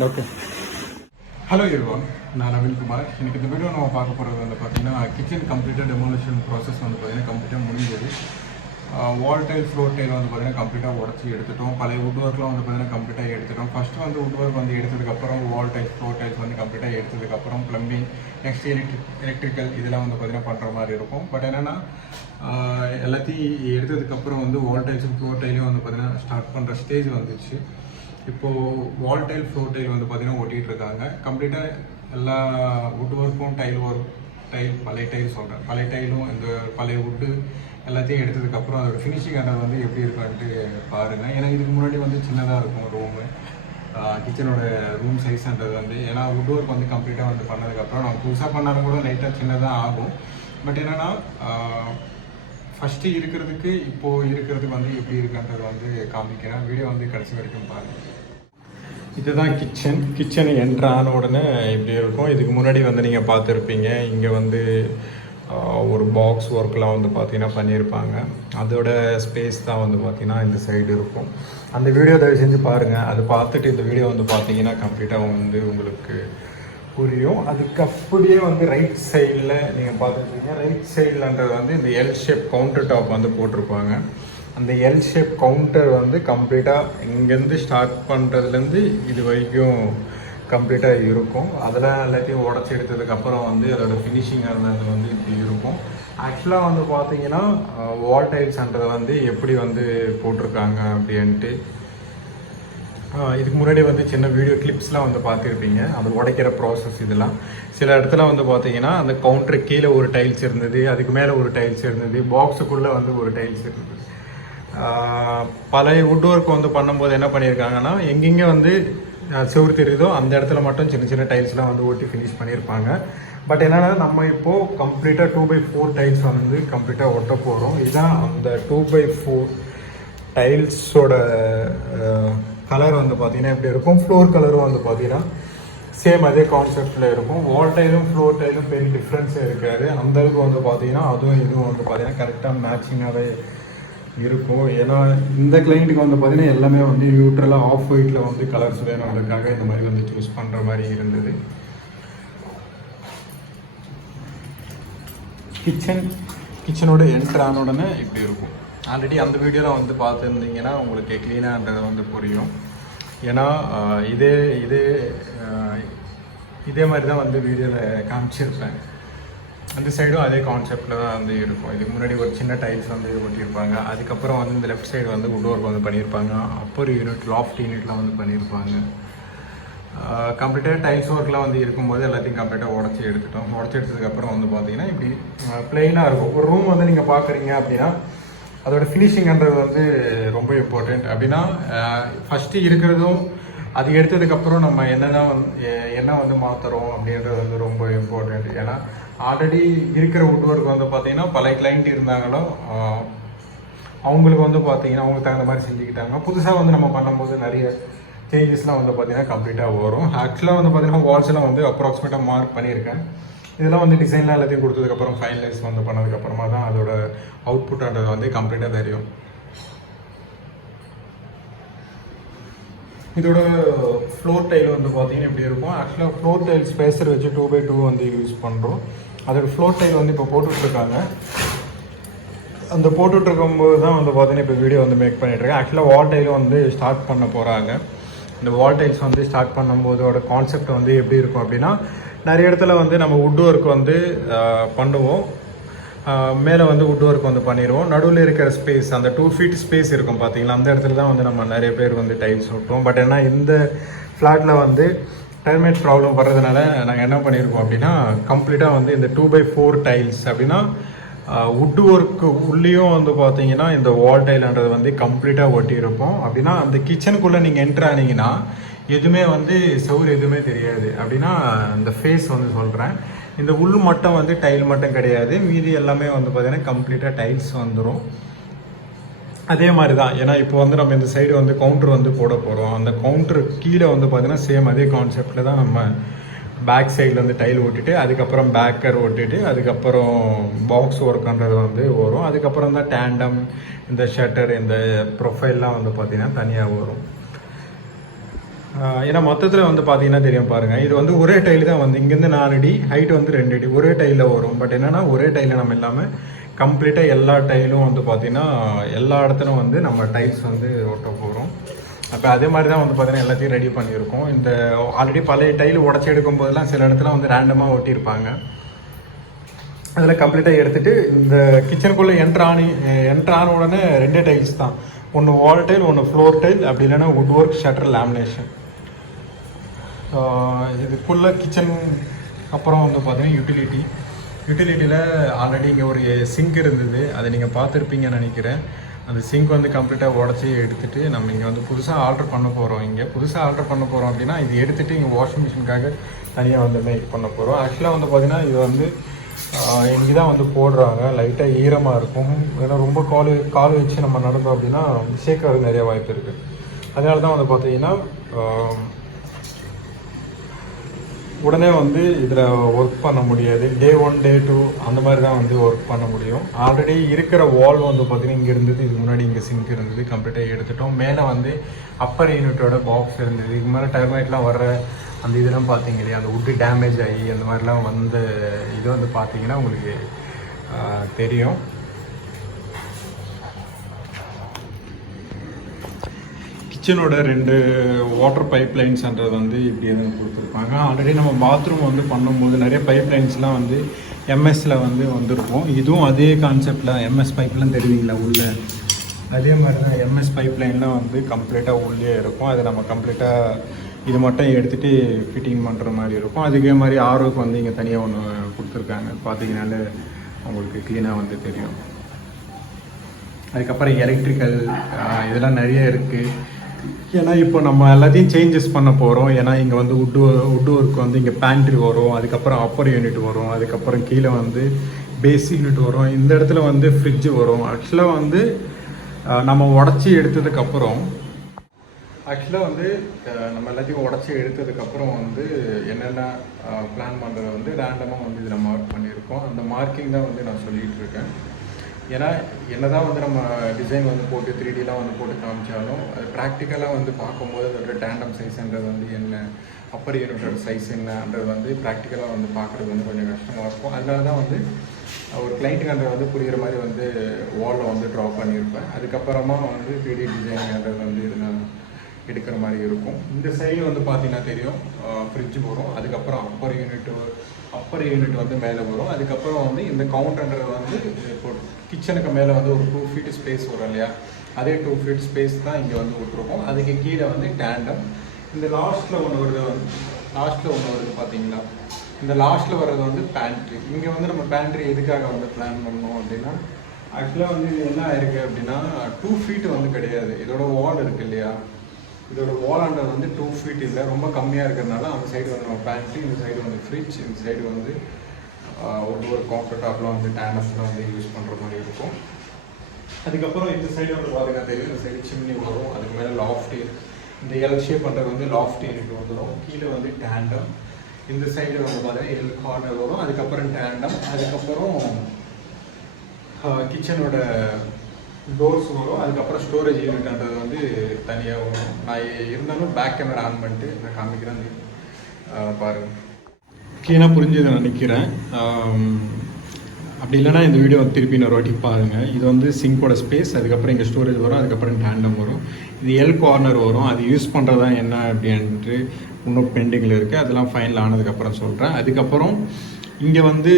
Okay. Hello everyone, N.NAVEEN Kumar. In this video, we will talk about kitchen completed demolition process. Complete wall tile, floor tile, complete woodwork complete. First woodwork wall tiles, floor tiles complete. Plumbing, next electrical but wall tiles and floor tile start stage. இப்போ வால் tail floor tail வந்து பார்த்தீங்கன்னா ஓட்டிகிட்டு இருக்காங்க. கம்ப்ளீட்டாக எல்லா would ஒர்க்கும் tail பழைய tail சொல்கிறேன், பழைய டைலும் இந்த பழைய வுட்டு எல்லாத்தையும் எடுத்ததுக்கப்புறம் அதோட ஃபினிஷிங் ஆனது வந்து எப்படி இருக்குன்ட்டு பாருங்கள். ஏன்னா இதுக்கு முன்னாடி வந்து சின்னதாக இருக்கும் ரூமு, கிச்சனோட ரூம் சைஸ்ன்றது வந்து. ஏன்னா வுட் ஒர்க் வந்து கம்ப்ளீட்டாக வந்து பண்ணதுக்கப்புறம் நம்ம புதுசாக பண்ணாலும் கூட லைட்டாக சின்னதாக ஆகும். பட் என்னென்னா ஃபஸ்ட்டு இருக்கிறதுக்கு இப்போது இருக்கிறதுக்கு வந்து எப்படி இருக்குன்றது வந்து காமிக்கிறேன். வீடியோ வந்து கடைசி வரைக்கும் பாருங்கள். இதுதான் கிச்சன் என்ட்ரு ஆன உடனே இப்படி இருக்கும். இதுக்கு முன்னாடி வந்து நீங்கள் பார்த்துருப்பீங்க, இங்கே வந்து ஒரு பாக்ஸ் ஒர்க்லாம் வந்து பார்த்தீங்கன்னா பண்ணியிருப்பாங்க. அதோட ஸ்பேஸ் தான் வந்து பார்த்தீங்கன்னா இந்த சைடு இருக்கும். அந்த வீடியோ தயவு செஞ்சு பாருங்கள். அது பார்த்துட்டு இந்த வீடியோ வந்து பார்த்தீங்கன்னா கம்ப்ளீட்டாக வந்து உங்களுக்கு புரியும். அதுக்கு அப்படியே வந்து ரைட் சைடில் நீங்கள் பார்த்துருப்பீங்க, ரைட் சைட்லன்றது வந்து இந்த எல் ஷேப் கவுண்டர் டாப் வந்து போட்டிருப்பாங்க. அந்த எல் ஷேப் கவுண்டர் வந்து கம்ப்ளீட்டாக இங்கேருந்து ஸ்டார்ட் பண்ணுறதுலேருந்து இது வரைக்கும் கம்ப்ளீட்டாக இருக்கும். அதெல்லாம் எல்லாத்தையும் உடச்சி எடுத்ததுக்கப்புறம் வந்து அதோடய ஃபினிஷிங் ஆனது வந்து இப்படி இருக்கும். ஆக்சுவலாக வந்து பார்த்தீங்கன்னா வால் டைல்ஸ்ன்றதை வந்து எப்படி வந்து போட்டிருக்காங்க அப்படின்ட்டு இதுக்கு முன்னாடி வந்து சின்ன வீடியோ கிளிப்ஸ்லாம் வந்து பார்த்துருப்பீங்க. அது உடைக்கிற ப்ராசஸ் இதெல்லாம். சில இடத்துல வந்து பார்த்தீங்கன்னா அந்த கவுண்டர் கீழே ஒரு டைல்ஸ் இருந்தது, அதுக்கு மேலே ஒரு டைல்ஸ் இருந்தது, பாக்ஸுக்குள்ளே வந்து ஒரு டைல்ஸ் இருந்தது. பழைய வுட் ஒர்க் வந்து பண்ணும்போது என்ன பண்ணியிருக்காங்கன்னா எங்கெங்கே வந்து செவுறு தெரியுதோ அந்த இடத்துல மட்டும் சின்ன சின்ன டைல்ஸ்லாம் வந்து ஓட்டி ஃபினிஷ் பண்ணியிருப்பாங்க. பட் என்னென்னா நம்ம இப்போது கம்ப்ளீட்டாக 2x4 டைல்ஸ் வந்து கம்ப்ளீட்டாக ஒட்ட போகிறோம். இதுதான் அந்த 2x4 டைல்ஸோட கலர் வந்து பார்த்தீங்கன்னா எப்படி இருக்கும். ஃப்ளோர் கலரும் வந்து பார்த்தீங்கன்னா சேம் அதே கான்செப்டில் இருக்கும். வால் டைலும் ஃப்ளோர் டைலும் பெரிய டிஃப்ரென்ஸே இருக்காது. அந்தளவுக்கு வந்து பார்த்தீங்கன்னா அதுவும் இதுவும் வந்து பார்த்தீங்கன்னா கரெக்டாக மேட்சிங்காகவே இருக்கும். ஏன்னா இந்த கிளைண்ட்டுக்கு வந்து பார்த்தீங்கன்னா எல்லாமே வந்து நியூட்ரலாக ஆஃப் ஒயிட்டில் வந்து கலர்ஸ் வேணும், அதுக்காக இந்த மாதிரி வந்து சூஸ் பண்ணுற மாதிரி இருந்தது. கிச்சனோட என்ட்ரு ஆன உடனே இப்படி இருக்கும். ஆல்ரெடி அந்த வீடியோவில் வந்து பார்த்துருந்தீங்கன்னா உங்களுக்கு க்ளீனாகன்றது வந்து புரியும். ஏன்னா இதே மாதிரி தான் வந்து வீடியோவில் காமிச்சிருப்பேன். அந்த சைடும் அதே கான்செப்டில் தான் வந்து இருக்கும். இதுக்கு முன்னாடி ஒரு சின்ன டைல்ஸ் வந்து ஒட்டியிருப்பாங்க. அதுக்கப்புறம் வந்து இந்த லெஃப்ட் சைடு வந்து வுட் ஒர்க் வந்து பண்ணியிருப்பாங்க. அப்பர் யூனிட், லாஃப்ட் யூனிட்லாம் வந்து பண்ணியிருப்பாங்க. கம்ப்ளீட்டாக டைல்ஸ் ஒர்க்லாம் வந்து இருக்கும்போது எல்லாத்தையும் கம்ப்ளீட்டாக உடச்சி எடுத்ததுக்கப்புறம் வந்து பார்த்தீங்கன்னா இப்படி ப்ளெயினாக இருக்கும். ஒரு ரூம் வந்து நீங்கள் பார்க்குறீங்க அப்படின்னா அதோட ஃபினிஷிங்ன்றது வந்து ரொம்ப இம்பார்ட்டண்ட். அப்படின்னா ஃபஸ்ட்டு இருக்கிறதும் அது எடுத்ததுக்கப்புறம் நம்ம என்ன வந்து மாற்றுறோம் அப்படின்றது வந்து ரொம்ப இம்பார்ட்டண்ட். ஏன்னா ஆல்ரெடி இருக்கிற வுட் ஒர்க் வந்து பார்த்தீங்கன்னா பழைய கிளைண்ட் இருந்தாங்களோ அவங்களுக்கு வந்து பார்த்தீங்கன்னா அவங்களுக்கு தகுந்த மாதிரி செஞ்சுக்கிட்டாங்க. புதுசாக வந்து நம்ம பண்ணும்போது நிறைய சேஞ்சஸ்லாம் வந்து பார்த்தீங்கன்னா கம்ப்ளீட்டாக வரும். ஆக்சுவலாக வந்து பார்த்தீங்கன்னா வால்ஸ்லாம் வந்து அப்ராக்சிமேட்டாக மார்க் பண்ணியிருக்கேன். இதெல்லாம் வந்து டிசைன்லாம் எல்லாத்தையும் கொடுத்ததுக்கப்புறம் ஃபைனலைஸ் வந்து பண்ணதுக்கப்புறமா தான் அதோட அவுட்புட்ன்றது வந்து கம்ப்ளீட்டாக தெரியும். இதோட ஃப்ளோர் டைல் வந்து பார்த்தீங்கன்னா இப்படி இருக்கும். ஆக்சுவலாக ஃப்ளோர் டைல் ஸ்பேஸர் வச்சு 2x2 வந்து யூஸ் பண்ணுறோம். அதோட ஃப்ளோர் டைல் வந்து இப்போ போட்டுட்ருக்காங்க. அந்த போட்டுட்ருக்கும்போது தான் வந்து பார்த்தீங்கன்னா இப்போ வீடியோ வந்து மேக் பண்ணிகிட்ருக்கேன். ஆக்சுவலாக வால் டைலும் வந்து ஸ்டார்ட் பண்ண போகிறாங்க. இந்த வால் டைல்ஸ் வந்து ஸ்டார்ட் பண்ணும்போதோட கான்செப்ட் வந்து எப்படி இருக்கும் அப்படின்னா நிறைய இடத்துல வந்து நம்ம வுட் ஒர்க் வந்து பண்ணுவோம். மேலே வந்து வுட் ஒர்க் வந்து பண்ணிடுவோம். நடுவில் இருக்கிற ஸ்பேஸ், அந்த 2 feet ஸ்பேஸ் இருக்கும் பார்த்தீங்களா, அந்த இடத்துல தான் வந்து நம்ம நிறைய பேர் வந்து டைல்ஸ் ஒட்டுவோம். பட் ஏன்னா இந்த ஃப்ளாட்டில் வந்து டெர்மைட் ப்ராப்ளம் வர்றதுனால நாங்கள் என்ன பண்ணியிருக்கோம் அப்படின்னா, கம்ப்ளீட்டாக வந்து இந்த 2x4 டைல்ஸ் அப்படின்னா வுட் ஒர்க்கு உள்ளேயும் வந்து பார்த்தீங்கன்னா இந்த வால் டைல்ன்றது வந்து கம்ப்ளீட்டாக ஒட்டியிருப்போம். அப்படின்னா அந்த கிச்சனுக்குள்ளே நீங்கள் என்ட்ரு ஆனீங்கன்னா எதுவுமே வந்து செவுறு எதுவுமே தெரியாது. அப்படின்னா இந்த ஃபேஸ் வந்து சொல்கிறேன், இந்த உள் மட்டும் வந்து டைல் மட்டும் கிடையாது, மீதி எல்லாமே வந்து பார்த்தீங்கன்னா கம்ப்ளீட்டாக டைல்ஸ் வந்துடும். அதே மாதிரி தான், ஏன்னா இப்போ வந்து நம்ம இந்த சைடு வந்து கவுண்டர் வந்து போட போகிறோம். அந்த கவுண்டர் கீழே வந்து பார்த்தீங்கன்னா சேம் அதே கான்செப்டில் தான் நம்ம பேக் சைடில் வந்து டைல் ஓட்டிட்டு அதுக்கப்புறம் பேக்கர் ஓட்டிட்டு அதுக்கப்புறம் பாக்ஸ் ஒர்க்ன்றது வந்து வரும். அதுக்கப்புறம் தான் டேண்டம், இந்த ஷட்டர், இந்த ப்ரொஃபைல்லாம் வந்து பார்த்திங்கன்னா தனியாக வரும். ஏன்னா மொத்தத்தில் வந்து பார்த்தீங்கன்னா தெரியும் பாருங்கள், இது வந்து ஒரே டைல் தான் வந்து இங்கேருந்து 4 அடி, ஹைட் வந்து 2 அடி ஒரே டைலில் வரும். பட் என்னென்னா ஒரே டைலில் நம்ம இல்லாமல் கம்ப்ளீட்டாக எல்லா டைலும் வந்து பார்த்திங்கன்னா எல்லா இடத்துலையும் வந்து நம்ம டைல்ஸ் வந்து ஒட்ட போகிறோம். அப்போ அதே மாதிரி தான் வந்து பார்த்தீங்கன்னா எல்லாத்தையும் ரெடி பண்ணியிருக்கோம். இந்த ஆல்ரெடி பழைய டைல் உடச்சி எடுக்கும் போதெல்லாம் சில இடத்துல வந்து ரேண்டமாக ஒட்டியிருப்பாங்க. அதில் கம்ப்ளீட்டாக எடுத்துகிட்டு இந்த கிச்சனுக்குள்ளே என்ட்ரான உடனே 2 டைல்ஸ் தான், ஒன்று வால் டைல், ஒன்று ஃப்ளோர் டைல், அப்படி இல்லைன்னா வுட் ஒர்க், ஷட்டர், லேமினேஷன். இதுக்குள்ளே கிச்சன் அப்புறம் வந்து பார்த்தீங்கன்னா யூட்டிலிட்டியில் ஆல்ரெடி இங்கே ஒரு சிங்க் இருந்தது, அதை நீங்கள் பார்த்துருப்பீங்கன்னு நினைக்கிறேன். அந்த சிங்க் வந்து கம்ப்ளீட்டாக உடச்சி எடுத்துகிட்டு நம்ம இங்கே வந்து புதுசாக ஆல்ட்ரு பண்ண போகிறோம். இங்கே புதுசாக ஆல்ட்ரு பண்ண போகிறோம் அப்படின்னா இது எடுத்துகிட்டு இங்கே வாஷிங் மிஷினுக்காக தனியாக வந்து மேக் பண்ண போகிறோம். ஆக்சுவலாக வந்து பார்த்திங்கன்னா இது வந்து இங்கே தான் வந்து போடுறாங்க, லைட்டாக ஈரமாக இருக்கும். ஏன்னா ரொம்ப கால் வச்சு நம்ம நடந்தோம் அப்படின்னா சேர்க்கறது நிறைய வாய்ப்பு இருக்குது. அதனால தான் வந்து பார்த்தீங்கன்னா உடனே வந்து இதில் ஒர்க் பண்ண முடியாது. டே 1 டே 2 அந்த மாதிரி தான் வந்து ஒர்க் பண்ண முடியும். ஆல்ரெடி இருக்கிற வால் வந்து பார்த்திங்கன்னா இங்கே இருந்தது, இதுக்கு முன்னாடி இங்கே சிங்க் இருந்தது, கம்ப்ளீட்டாக எடுத்துட்டோம். மேலே வந்து அப்பர் யூனிட்டோட பாக்ஸ் இருந்தது. இதுக்கு மேலே டெர்மைட்லாம் வர்ற அந்த இதெல்லாம் பார்த்தீங்க இல்லையா, அந்த வுட்டு டேமேஜ் ஆகி அந்த மாதிரிலாம் வந்து இது வந்து பார்த்தீங்கன்னா உங்களுக்கு தெரியும். கிச்சனோட 2 வாட்டர் பைப் லைன்ஸ்ன்றது வந்து இப்படி எதுவும் கொடுத்துருப்பாங்க. ஆல்ரெடி நம்ம பாத்ரூம் வந்து பண்ணும்போது நிறைய பைப் லைன்ஸ்லாம் வந்து எம்எஸ்சில் வந்து வந்திருக்கும். இதுவும் அதே கான்செப்டில் எம்எஸ் பைப்லாம் தெரியுங்களா உள்ளே, அதே மாதிரி தான் எம்எஸ் பைப் லைன்லாம் வந்து கம்ப்ளீட்டாக உள்ளே இருக்கும். அதை நம்ம கம்ப்ளீட்டாக இது மட்டும் எடுத்துகிட்டு ஃபிட்டிங் பண்ணுற மாதிரி இருக்கும். அதுக்கே மாதிரி ஆர்ஓக்கு வந்து இங்கே தனியாக ஒன்று கொடுத்துருக்காங்க, பார்த்தீங்கனாலே உங்களுக்கு க்ளீனாக வந்து தெரியும். அதுக்கப்புறம் எலக்ட்ரிக்கல் இதெல்லாம் நிறைய இருக்குது. ஏன்னா இப்போ நம்ம எல்லாத்தையும் சேஞ்சஸ் பண்ண போகிறோம். ஏன்னா இங்கே வந்து வுட் ஒர்க் வந்து இங்கே பேண்ட்ரி வரும், அதுக்கப்புறம் அப்பர் யூனிட் வரும், அதுக்கப்புறம் கீழே வந்து பேஸ் யூனிட் வரும், இந்த இடத்துல வந்து ஃப்ரிட்ஜு வரும். ஆக்சுவலாக வந்து நம்ம உடச்சி எடுத்ததுக்கப்புறம் நம்ம எல்லாத்தையும் உடச்சி எடுத்ததுக்கப்புறம் வந்து என்னென்ன பிளான் பண்ணுறது வந்து ரேண்டமாக வந்து இதில் மார்க் பண்ணியிருக்கோம். அந்த மார்க்கிங் தான் வந்து நான் சொல்லிகிட்டு இருக்கேன். ஏன்னா என்ன தான் வந்து நம்ம டிசைன் வந்து போட்டு 3Dலாம் வந்து போட்டு காமிச்சாலும் அது ப்ராக்டிக்கலாக வந்து பார்க்கும்போது அதோட டேண்டம் சைஸ்ன்றது வந்து என்ன, அப்பர் யூனிட்டோட சைஸ் என்னன்றது வந்து ப்ராக்டிக்கலாக வந்து பார்க்குறது வந்து கொஞ்சம் கஷ்டமாக இருக்கும். அதனால தான் வந்து ஒரு கிளைண்ட்டுன்றது வந்து புரிகிற மாதிரி வந்து வாலில் வந்து ட்ரா பண்ணியிருப்பேன். அதுக்கப்புறமா வந்து 3D டிசைன்ன்றது வந்து இதில் எடுக்கிற மாதிரி இருக்கும். இந்த சைடு வந்து பார்த்தீங்கன்னா தெரியும் ஃப்ரிட்ஜ் வரும், அதுக்கப்புறம் அப்பர் யூனிட் வந்து மேலே வரும். அதுக்கப்புறம் வந்து இந்த கவுண்டர்ன்றது வந்து இப்போ கிச்சனுக்கு மேலே வந்து ஒரு 2 feet ஸ்பேஸ் வரும் இல்லையா, அதே 2 feet ஸ்பேஸ் தான் இங்கே வந்து விட்டுருக்கோம். அதுக்கு கீழே வந்து டேண்டம். இந்த லாஸ்ட்டில் ஒன்று வருது பார்த்தீங்களா, இந்த லாஸ்ட்டில் வர்றது வந்து பேண்ட்ரி. இங்கே வந்து நம்ம பேண்ட்ரி எதுக்காக வந்து பிளான் பண்ணோம் அப்படின்னா, ஆக்சுவலாக வந்து இது என்ன ஆயிருக்கு அப்படின்னா 2 feet வந்து கிடையாது. இதோட வால் இருக்குது இல்லையா, இதோட வாலாண்டது வந்து 2 feet இல்லை, ரொம்ப கம்மியாக இருக்கிறதுனால அந்த சைடு வந்து நம்ம பேண்ட்ரி, இந்த சைடு வந்து ஃப்ரிட்ஜ், இந்த சைடு வந்து ஒரு கவுண்டர் டாப்லாம் வந்து டேனஸ்லாம் வந்து யூஸ் பண்ணுற மாதிரி இருக்கும். அதுக்கப்புறம் இந்த சைடு வந்து பார்த்தீங்கன்னா தெரியும், இந்த சைடு சிம்னி வரும், அதுக்கு மேலே லாஃப்ட், இந்த எல் ஷேப் பண்ணுறது வந்து லாஃப்ட் யூனிட் வந்துடும். கீழே வந்து டேண்டம், இந்த சைடு வந்து பார்த்தீங்கன்னா எல் கார்னர் வரும், அதுக்கப்புறம் டேண்டம், அதுக்கப்புறம் கிச்சனோட டோர்ஸ் வரும், அதுக்கப்புறம் ஸ்டோரேஜ் யூனிட்ன்றது வந்து தனியாக வரும். நான் இருந்தாலும் பேக் கேமரா ஆன் பண்ணிட்டு நான் காமிக்கிறேன், பாருங்கள். க்ளீனாக புரிஞ்சதை நினைக்கிறேன். அப்படி இல்லைனா இந்த வீடியோ திருப்பி ஒரு வாட்டி பாருங்கள். இது வந்து சிங்கோட ஸ்பேஸ், அதுக்கப்புறம் இங்கே ஸ்டோரேஜ் வரும், அதுக்கப்புறம் டேண்டம் வரும், இது எல் கார்னர் வரும். அது யூஸ் பண்ணுறதா என்ன அப்படின்ட்டு இன்னும் பெண்டிங்கில் இருக்குது. அதெல்லாம் ஃபைனல் ஆனதுக்கப்புறம் சொல்கிறேன். அதுக்கப்புறம் இங்கே வந்து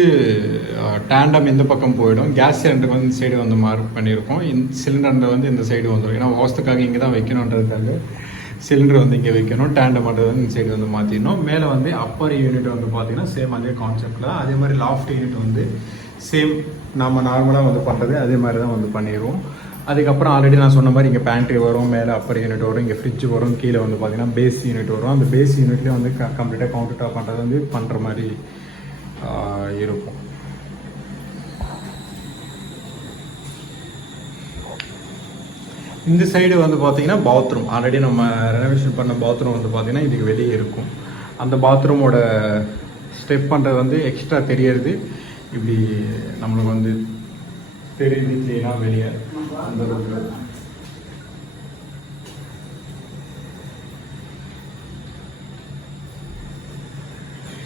டேண்டம் இந்த பக்கம் போயிடும். கேஸ் சிலிண்டர் வந்து இந்த சைடு வந்து மார்க் பண்ணியிருக்கோம். சிலிண்டர் வந்து இந்த சைடு வந்துடும். ஏன்னா வாஸ்துக்காக இங்கே தான் வைக்கணுன்றதுக்காக சிலிண்டர் வந்து இங்கே வைக்கணும். டேண்டம் வந்து இந்த சைடு வந்து மாற்றிடணும். மேலே வந்து அப்பர் யூனிட் வந்து பார்த்திங்கன்னா சேம் அதே கான்செப்டில். அதே மாதிரி லாஃப்ட் யூனிட் வந்து சேம் நம்ம நார்மலாக வந்து பண்ணுறது அதே மாதிரி தான் வந்து பண்ணிடுவோம். அதுக்கப்புறம் ஆல்ரெடி நான் சொன்ன மாதிரி இங்கே பேண்ட்ரி வரும், மேலே அப்பர் யூனிட் வரும், இங்கே ஃப்ரிட்ஜ் வரும், கீழே வந்து பார்த்திங்கன்னா பேஸ் யூனிட் வரும். அந்த பேஸ் யூனிட்லேயே வந்து கம்ப்ளீட்டாக கவுண்டர் டாப் பண்ணுறது வந்து பண்ணுற மாதிரி இருக்கும். இந்த சைடு வந்து பார்த்தீங்கன்னா பாத்ரூம், ஆல்ரெடி நம்ம ரெனோவேஷன் பண்ண பாத்ரூம் வந்து பார்த்தீங்கன்னா இதுக்கு வெளியே இருக்கும். அந்த பாத்ரூமோட ஸ்டெப் பண்ணுறது வந்து எக்ஸ்ட்ரா தெரியறது இப்படி நம்மளுக்கு வந்து தெரியுது க்ளீனாக வெளியே. அந்த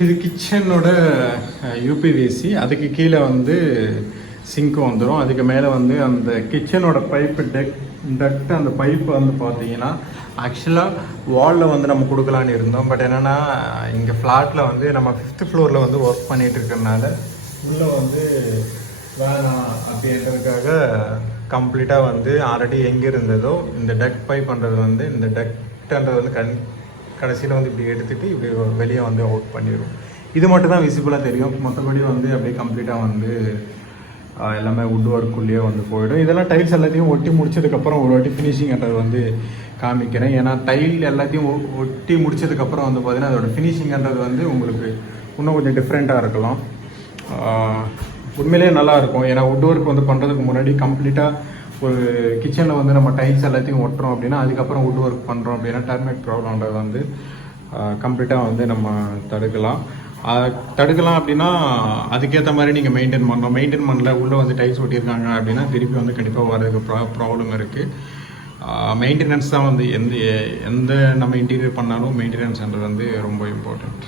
இது கிச்சனோட யூபிவிசி. அதுக்கு கீழே வந்து சிங்க் வந்துடும். அதுக்கு மேலே வந்து அந்த கிச்சனோட பைப்பு டக்ட் அந்த பைப்பு வந்து பார்த்தீங்கன்னா ஆக்சுவலாக வாலில் வந்து நம்ம கொடுக்கலான்னு இருந்தோம். பட் என்னென்னா இங்கே ஃப்ளாட்டில் வந்து நம்ம 5th ஃப்ளோரில் வந்து ஒர்க் பண்ணிகிட்டு இருக்கிறதுனால உள்ளே வந்து வேணாம் அப்படின்றதுக்காக கம்ப்ளீட்டாக வந்து ஆல்ரெடி எங்கே இருந்ததோ இந்த டக்ட் பைப்ன்றது வந்து இந்த டக்ட்ன்றது வந்து கடைசியில் வந்து இப்படி எடுத்துகிட்டு இப்படி வெளியே வந்து அவுட் பண்ணிடும். இது மட்டும் தான் விசிபிளாக தெரியும். மற்றபடி வந்து அப்படியே கம்ப்ளீட்டாக வந்து எல்லாமே வுட் ஒர்க்குள்ளேயே வந்து போயிடும். இதெல்லாம் டைல்ஸ் எல்லாத்தையும் ஒட்டி முடிச்சதுக்கப்புறம் ஒரு வாட்டி ஃபினிஷிங்ன்றது வந்து காமிக்கிறேன். ஏன்னா டைல் எல்லாத்தையும் ஒட்டி முடிச்சதுக்கப்புறம் வந்து பார்த்திங்கன்னா அதோட ஃபினிஷிங்ன்றது வந்து உங்களுக்கு இன்னும் கொஞ்சம் டிஃப்ரெண்ட்டாக இருக்கலாம். உண்மையிலே நல்லாயிருக்கும். ஏன்னா வுட் ஒர்க் வந்து பண்ணுறதுக்கு முன்னாடி கம்ப்ளீட்டாக ஒரு கிச்சனில் வந்து நம்ம டைல்ஸ் எல்லாத்தையும் ஒட்டுறோம் அப்படின்னா அதுக்கப்புறம் வுட் ஒர்க் பண்ணுறோம் அப்படின்னா டர்மேட் ப்ராப்ளம்ன்றது வந்து கம்ப்ளீட்டாக வந்து நம்ம தடுக்கலாம் அப்படின்னா அதுக்கேற்ற மாதிரி நீங்கள் மெயின்டைன் பண்ணணும். மெயின்டைன் பண்ணல உள்ளே வந்து டைல்ஸ் ஒட்டியிருக்காங்க அப்படின்னா திருப்பி வந்து கண்டிப்பாக வரதுக்கு ப்ராப்ளம் இருக்குது. மெயின்டெனன்ஸ் தான் வந்து எந்த நம்ம இன்டீரியர் பண்ணாலும் மெயின்டெனன்ஸ்ன்றது வந்து ரொம்ப இம்பார்ட்டண்ட்.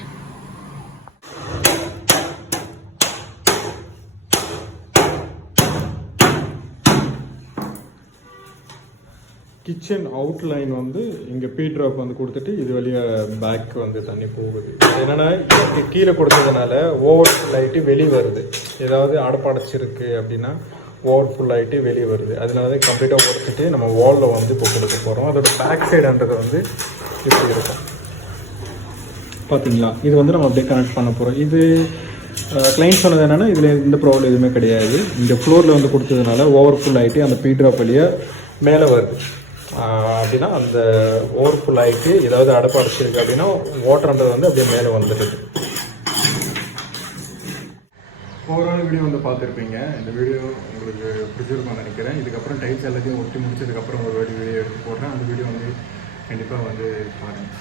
கிச்சன் அவுட்லைன் வந்து இங்கே பீ ட்ராப் வந்து கொடுத்துட்டு இது வழியாக பேக் வந்து தண்ணி போகுது. என்னென்னா கீழே கொடுத்ததுனால ஓவர் ஃபுல் ஆகிட்டு வெளியே வருது. ஏதாவது அடைப்படைச்சிருக்கு அப்படின்னா ஓவர் ஃபுல் ஆகிட்டு வெளியே வருது. அதனால தான் கம்ப்ளீட்டாக உடச்சிட்டு நம்ம வாலில் வந்து இப்போ கொடுக்க போகிறோம். அதோட பேக் சைடுன்றது வந்து இப்படி இருக்கும் பார்த்தீங்களா. இது வந்து நம்ம அப்படியே கனெக்ட் பண்ண போகிறோம். இது கிளைண்ட் சொன்னது என்னென்னா இதில் இந்த ப்ராப்ளம் எதுவுமே கிடையாது. இந்த ஃப்ளோரில் வந்து கொடுத்ததுனால ஓவர் ஃபுல் ஆகிட்டு அந்த பீ ட்ராப் வழியாக மேலே வருது. அப்படின்னா அந்த ஓவர்ஃபுல் ஆகிட்டு ஏதாவது அடைப்பு அடைச்சிருக்கு அப்படின்னா வாட்டர்ன்றது வந்து அப்படியே மேலே வந்துடுது. ஓவரால் வீடியோ வந்து பார்த்துருப்பீங்க. இந்த வீடியோ உங்களுக்கு பிடிச்சிருக்கும்னு நினைக்கிறேன். இதுக்கப்புறம் டைல்ஸ் எல்லாத்தையும் ஒட்டி முடிச்சதுக்கப்புறம் ஒரு வீடியோ எடுத்து போடுறேன். அந்த வீடியோ வந்து கண்டிப்பாக வந்து பாருங்கள்.